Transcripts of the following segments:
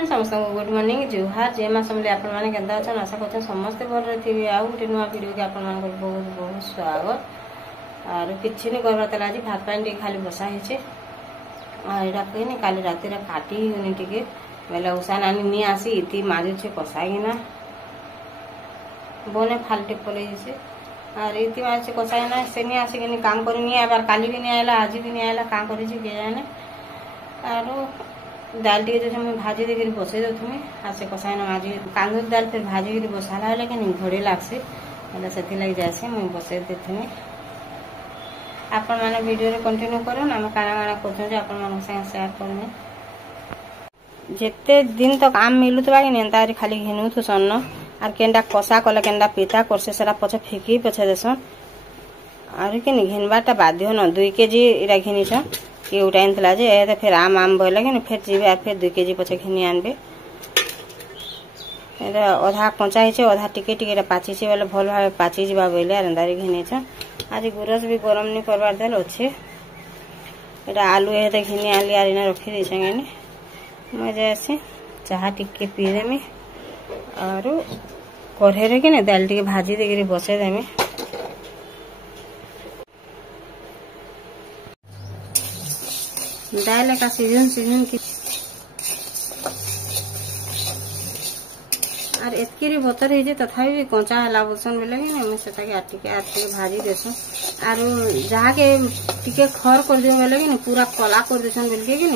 Friend समस्त good morning जुहार जय माँ समले आपण मैंने केंदा अच्छा आशा करते समस्ते भल रही आउ गोटे नुआ वीडियो के आपण बहुत बहुत स्वागत और किसी नहीं कर आज भात पानी खाली बसा है यहाँ कहनी काली राति काटी होनी टे बेले उषा नानी नहीं आसी इति माजुचे कसाईना बने फाल्टे पलि और इति माजुचे कसाईना से नहीं आसिक काम कर नहीं आबार काली भी नहीं आला आज भी नहीं आला काम कर जाने और दाल टे जो मुझे भाजी देकर बसई दूँ आ से कसाईना माजी कांदूर दाल फिर भाजी कर बसाला कि घोड़ी लगसी से लगे जाए मुझे बसई देती आपण मैंने वीडियो कंटिन्यू करन आम काना काना कर आपण मान शेयर करने जिते दिन तक आम मिलुवा कि एंता खाली घिनुथु सन्न आर केनटा कषा कले केनटा पिता करसे सेटा पछे फेंकी पछे देसन आर कि घिनबाटा बाध्य न 2 केजी इरा घिनीछ ये उठाइला जे ए फिर आम आम बोले कि फिर जीवे आर फिर 2 केजी पछे घिनी आनबे एटा अधा कंचा हिचे अधा टिके टिके पाची छे बोले भल भाबे पाची जीवा बोले आर अंदारी घिनीछ आज गुरस भी गरम नहीं करवार देल अच्छे एटा आलू ए घिनी आली आर इना रखी दी संगे मजा आसे चाह टिके पी देमी और कढ़े कि ना दाल टिके भाजी देकर बसई देमी दाल का सीजन की और एतकी बतर है तथापि भी कंचा है बोलसन बोले कि आटिके भाजी देसन और जहाँ के टिके खर कर दे बोले कि पूरा कला कर देसन बोल के कि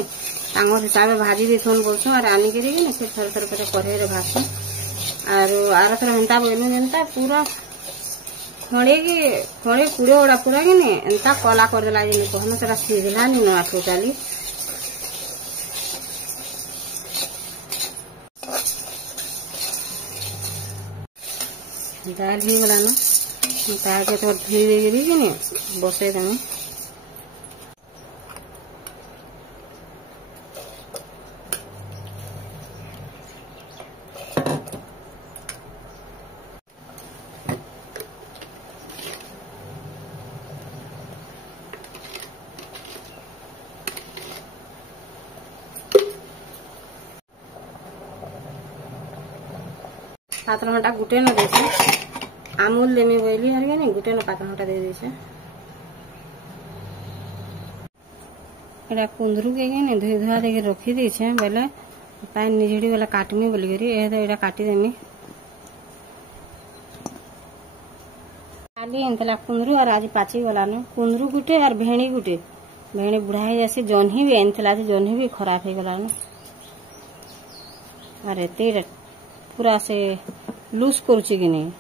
तांगर हिसाब से भाजी देसन बोलसु और आनी कर फिर थोड़े थोड़े पे कढ़े भाजसु और आर थोड़ा हेन्ता बोलू जेनता पूरा खड़े कुड़े ओड़ा पूरा कि एंता कला करदेला जे कहना से सीझला नहीं ना टोटाली दाल भी गला ना ताके तो धुई देगी कि बसई देमी पात्र घंटा गुटे न दे आमूल देमी बोली हर नहीं गुटे न पात्र घंटा दे दे कुंदरू के धुई धुआ दे रखी दे बोले पानी निझड़ी वाला काटमी बोलिक काटी देमी काली एंतला कुंदरू और आज पाची गला न कुंदरू गुटे और भेणी गुटे भेणी बुढ़ा हो जासी जह्नी भी एंतला जह्नी भी खराब हो गला न और एते पूरा से लूज करुची कि नहीं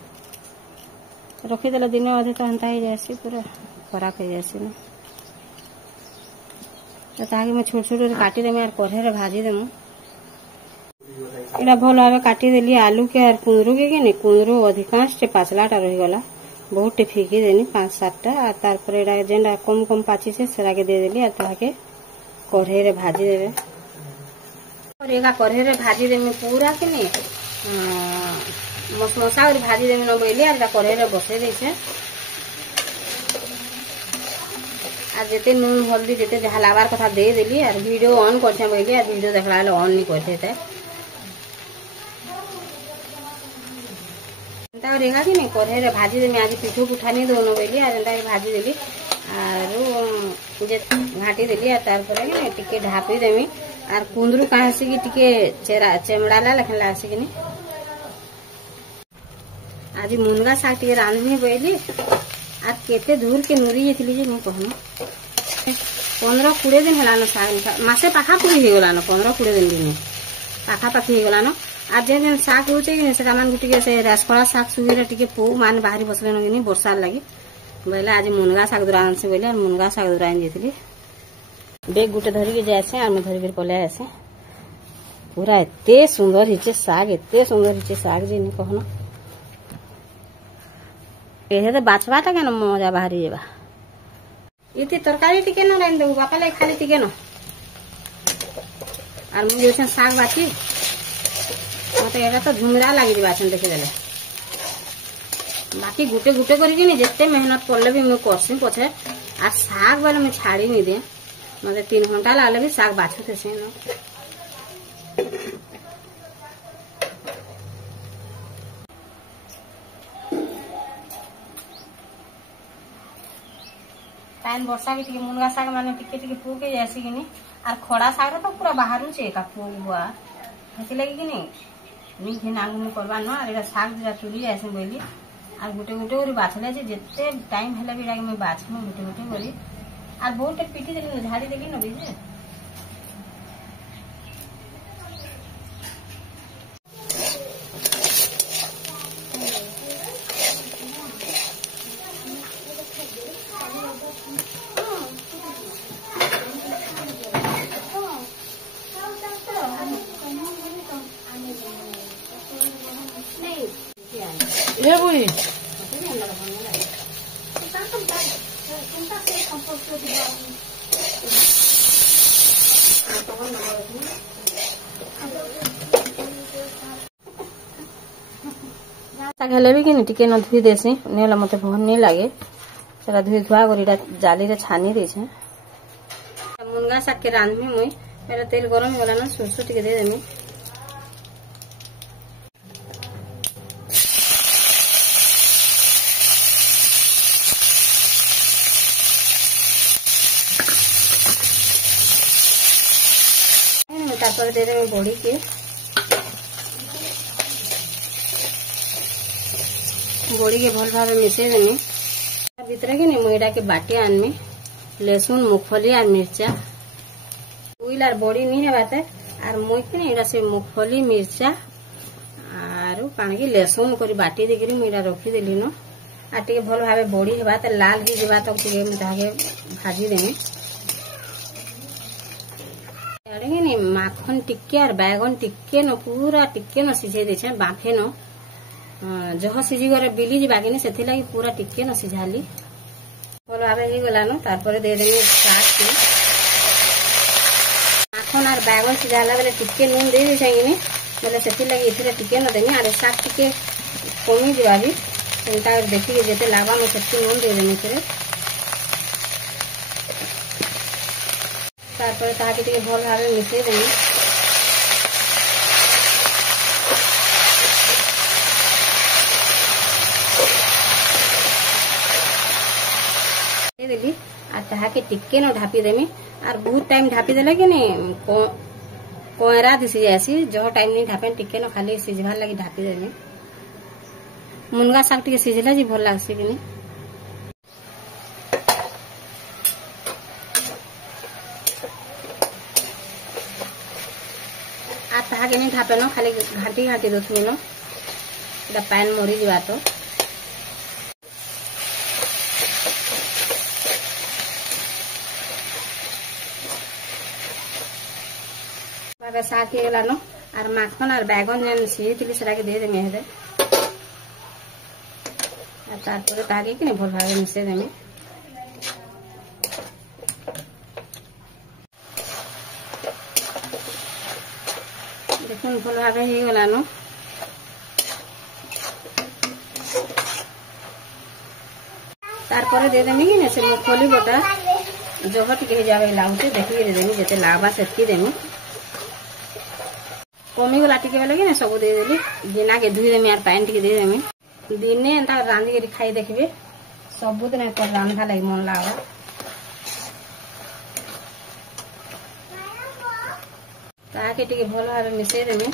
रखीदे दिन अधे तो हंता ही जासी पूरा खराब हो जासी ना तो ताकि मैं छोट छोट काटी देमी और कढ़े भाजी देमु इटा भल भाव काटी देली आलू के और कुंदरू के नहीं कुंदरू अधिकांश पाचलाटा रहीगला बहुत टे फिकी देनी 5-7टा और तारपर एटा जेनटा कम कम पाची से सेरा के दे देली और ताके कढ़े भाजी देवे और एका कढ़े भाजी देमी पूरा के नहीं मसमसा और भाजी देमी न बोली और कढ़े बसई देसे और जिते नून हल्दी जिते जहाँ लाबार कथा दे देली और वीडियो ऑन करछे बोली और वीडियो देखला ऑन नहीं करथे और एगा कि नहीं कढ़े भाजी देमी आज पिठू पुठा नहीं दोन बोली और एंता भाजी देली और जे घाटी देली और तारपर कि टिके ढापी देमी और कुंदरू कहाँ से कि टिके चेमड़ाला लखन लासी कि आज मुनगा साग टे रांधनी बोली और केते दूर के नुरी जाती जे कहना 15-20 दिन है साग मसे पाखापाखी हो गला 15-20 दिन पाखापाखी हो गला और जेन साग हो गोटे से रासकड़ा साग सुबह टे पो मान बाहरी बसले कि वर्षार लगे बोले आज मुनगा साग दूरा आनसे बोले और मुनगा साग दूरा आन जाती बेग गुटे धरिकी जाए और मैं धरिक पलै आसे पूरा एते सुंदर हिचे साग एते सुंदर हिचे साग जे कहना ये तो बाछवाटा क्या मजा बाहरी जावा इति तरकारी टिके न रान देबू बापा लगे खाली टिके न और मुझे साग बाची मत एटा तो झुमरा लगी बाछन देखिदेले बाकी गुटे गुटे करके जिते मेहनत पड़े भी मुझे करसी पछे आ साग वाले मुझे छाड़ी नहीं दे मत 3 घंटा लगले भी साग बाछुते से पान वर्षा भी मुनगा शाग माने टिके पुके जासी कि नहीं और खड़ा शाग तो पूरा बाहर से का पुआ हेती लगी कि नहीं फिर नांगुनी करवा न और शाग दिटा तुरी जासी बोली और गोटे गोटे कर बाछले जिते टाइम है भी मैं बाछम गोटे गोटे करी और बहुत पिटी देली झाड़ी देली न बीजे ये बुई हेले भी कि टिके न धुई देसी नेला मते भन नहीं लागे सेरा धुई धुआ करी जाली रे छानी देछे मुनगा शाग के रांधमी मुई मेरा तेल गरम होला ना सरसो टिके दे देमी तापर दे देमी बड़ी के भल भाव मिसई देमी भीतर के मुईटा के बाटी आनमी लहसुन मूंगफली और मिर्चा उइल और बड़ी नहीं हेबाते और मुई के से मूंगफली मिर्चा और काण की लहसुन करी बाटी देकरी मुईटा रखी देली न आ टिके भल भाव बड़ी हेबा त लाल ही जेबा तक टिके ताके भाजी देमी नहीं माखन टिके और बैगन टिके न पूरा टिके न सिझे दे बाफे न जह सिझी गले बिली जा कि से पूरा टिके न सिझाली भल भाव हो गला न तारपर दे देनी शाग के माखन और बैगन सिझाला बेले टिके नून दे दी चाहिए बोले से टिके न देनी और शाग टिके कमी जा भी देखिए जिते लाभा मैं से नून दे देनी फिर तारपर ताके टिके भल भाव मिसई देनी देली आ ताके टिके न ढापी देमी और बहुत टाइम ढापी देला कि नहीं कोयरा दिसी जासी जो टाइम नहीं ढापे टिके न खाली सिझबार लगी ढापी देमी मुनगा शाग टिके सिझला जी भल लागसी कि नहीं आ ताके नहीं ढापे न खाली घाटी घाटी दथुनी न पान मरी जा तो शाग हो गला न और माखन और बैगन जेन सीझी से दे देमी हेदे तारपर ताके कि भल भाव मिसई देमी देखुन भल भाव हो गला न तारपर दे देमी कि से मूंगफली बटा जह टिके जावे लाउते देखिए दे देमी जिते लाभा सेतकी देमी कमी गला टिके बेले कि सब दे देली बिना के धुई देमी और पानी टिके दे देमी दिने एंता रांधि के खाई देखबे सबुदिन पर रांधा लगी मन लाग ताके टिके भल भाव मिसई देमी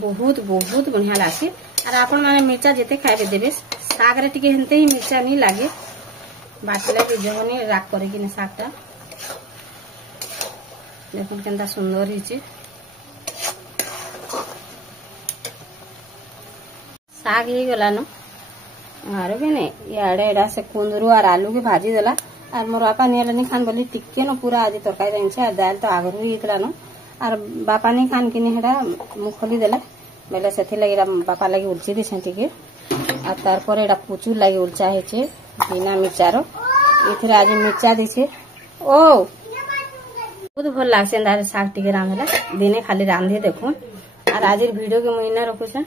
बहुत बहुत बढ़िया लासी और आपण माने मिर्चा जिते खाइबे देबे शाग रे टिके हेनते ही मिर्चा नहीं लागे बाटला के जहनी राख करे कि शागटा देखुन केनता सुंदर हिचे शाग ही गला न आरो भी नहीं याडे एडा से कुंदरू और आलू के भाजी देला और मोर बापा नहीं खान बोली टिके न पूरा आज तरकारी रही दाल तो आगरू ही न और बापा नहीं खान कि मूंगफली देला बेले से लगे बापा लगे उलची दी टिके और तारपर एटा पुचुर लगे उलचा है बिना मिर्चार ये आज मिर्चा दीछे ओ बहुत भल लगे शाग टिके रांधला दिने खाली रांधे देखो और आज वीडियो के मुझे रखुछे।